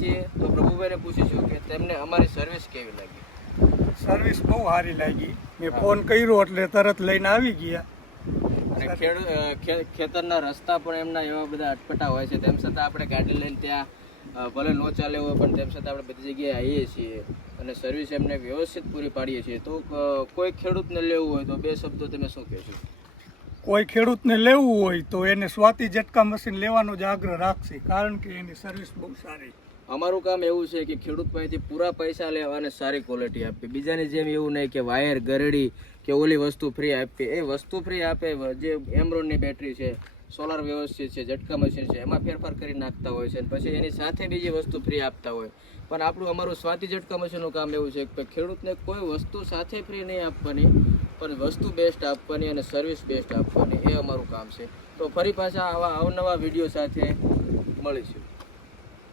છીએ તો પ્રભુભાઈને પૂછીશું કે તેમને અમારી સર્વિસ કેવી લાગી. સર્વિસ બહુ સારી લાગી. મેં ફોન કર્યો એટલે તરત લઈને આવી ગયા. અને ખેતરના રસ્તા પણ એમના એવા બધા અટપટા હોય છે, તેમ છતાં આપણે ગાડી લઈને ત્યાં ભલે ન ચાલે હોય પણ તેમ છતાં આપણે બધી જગ્યાએ આવીએ છીએ અને સર્વિસ એમને વ્યવસ્થિત પૂરી પાડીએ છીએ. તો કોઈ ખેડૂતને લેવું હોય તો બે શબ્દો તમે શું કહેશો? કોઈ ખેડૂતને લેવું હોય તો એને સ્વાતિ ઝટકા મશીન લેવાનો જ આગ્રહ રાખશે, કારણ કે એની સર્વિસ બહુ સારી. અમારું કામ એવું છે કે ખેડૂત પાસેથી પૂરા પૈસા લેવા અને સારી ક્વોલિટી આપવી. બીજાની જેમ એવું નહીં કે વાયર ગરડી કે ઓલી વસ્તુ ફ્રી આપવી. એ વસ્તુ ફ્રી આપે, જે એમરોનની બેટરી છે, સોલાર વ્યવસ્થિત છે, ઝટકા મશીન છે, એમાં ફેરફાર કરી નાખતા હોય છે, પછી એની સાથે બીજી વસ્તુ ફ્રી આપતા હોય. પણ અમારું સ્વાતિ ઝટકા મશીનનું કામ એવું છે કે ખેડૂતને કોઈ વસ્તુ સાથે ફ્રી નહીં આપવાની, પણ વસ્તુ બેસ્ટ આપવાની અને સર્વિસ બેસ્ટ આપવાની, એ અમારું કામ છે. તો ફરી પાછા આવા અવનવા વિડીયો સાથે મળીશું.